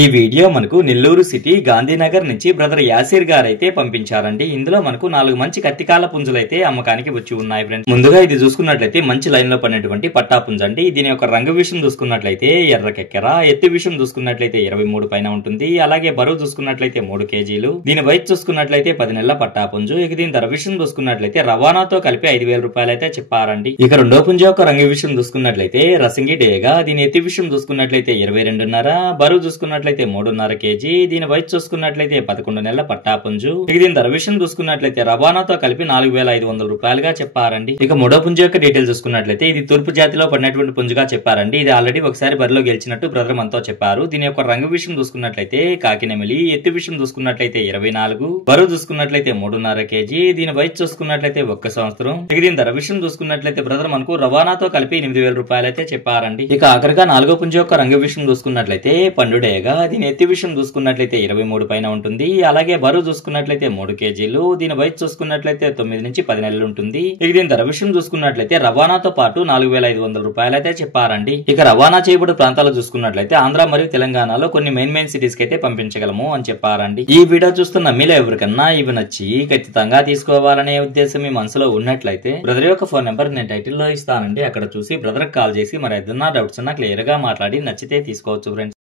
ఈ వీడియో మనకు నెల్లూరు సిటీ గాంధీనగర్ నుంచి బ్రదర్ యాసిర్ గారు అయితే పంపించారండి. ఇందులో మనకు 4 మంచి కత్తికాల పుంజులైతే అమ్మకానికి వచ్చి ఉన్నాయి ఫ్రెండ్స్. ముందుగా ఇది చూసుకున్నట్లయితే మంచి లైన్ లో పడినటువంటి పట్టా పుంజ అండి. దీని యొక్క రంగు విషయం చూసుకున్నట్లయితే ఎర్రకెక్కెర, ఎత్తి విషయం చూసుకున్నట్లయితే 23 పైన ఉంటుంది. అలాగే బరువు చూసుకున్నట్లయితే 3 కేజీలు. దీని వయసు చూసుకున్నట్లయితే 10 నెలల పట్టా పుంజు. ఇక దీని ధర విషయం చూసుకున్నట్లయితే రవాణాతో కలిపి 5,000 రూపాయలు అయితే చెప్పారండి. ఇక రెండో పుంజ యొక్క రంగు విషయం చూసుకున్నట్లయితే రసింగి డేగా. దీని ఎత్తి విషయం చూసుకున్నట్లయితే 22.5, బరువు చూసుకున్నట్లయితే 3.5 కేజీ. దీని వయసు చూసుకున్నట్లయితే 11 నెలల పట్టా పుంజు. ఇక దీని ధర విషయం చూసుకున్నట్లయితే రవాణాతో కలిపి 4,500 రూపాయలుగా చెప్పారండి. ఇక మూడో పుంజు యొక్క డీటెయిల్ చూసుకున్నట్లయితే ఇది తూర్పు జాతిలో పడినటువంటి పుంజుగా చెప్పారండి. ఇది ఆల్రెడీ ఒకసారి బరిలో గెలిచినట్టు బ్రదర్ మనతో చెప్పారు. దీని యొక్క రంగు విషయం చూసుకున్నట్లయితే కాకినెమిలి. ఎత్తు విషయం చూసుకున్నట్లయితే 24, బరువు చూసుకున్నట్లయితే 3.5 కేజీ. దీని వయసు చూసుకున్నట్లయితే 1 సంవత్సరం. ఇక దీని ధర విషయం చూసుకున్నట్లయితే బ్రదర్ మనకు రవాణాతో కలిపి 8,000 రూపాయలు అయితే చెప్పారండి. ఇక ఆఖరిగా నాలుగో పుంజు యొక్క రంగు విషయం చూసుకున్నట్లయితే పండుడేగా. దీని ఎత్తి విషయం చూసుకున్నట్లయితే 23 పైన ఉంటుంది. అలాగే బరువు చూసుకున్నట్లయితే 3 కేజీలు. దీని వయసు చూసుకున్నట్లయితే 9 నుంచి 10 నెలలు ఉంటుంది. ఇక దీని ధర విషయం చూసుకున్నట్లయితే రవాణాతో పాటు 4,500 రూపాయలు అయితే చెప్పారండి. ఇక రవాణా చేయబడి ప్రాంతాలు చూసుకున్నట్లయితే ఆంధ్ర మరియు తెలంగాణలో కొన్ని మెయిన్ సిటీస్ కి అయితే పంపించగలము అని చెప్పారండి. ఈ వీడియో చూస్తున్న మీలో ఎవరికన్నా ఇవి నచ్చి ఖచ్చితంగా తీసుకోవాలనే ఉద్దేశం మీ మనసులో ఉన్నట్లయితే బ్రదర్ యొక్క ఫోన్ నెంబర్ నేను టైటిల్ లో ఇస్తానండి. అక్కడ చూసి బ్రదర్ కాల్ చేసి మరి ఏదైనా డౌట్స్ ఉన్నా క్లియర్ గా మాట్లాడి నచ్చితే తీసుకోవచ్చు ఫ్రెండ్స్.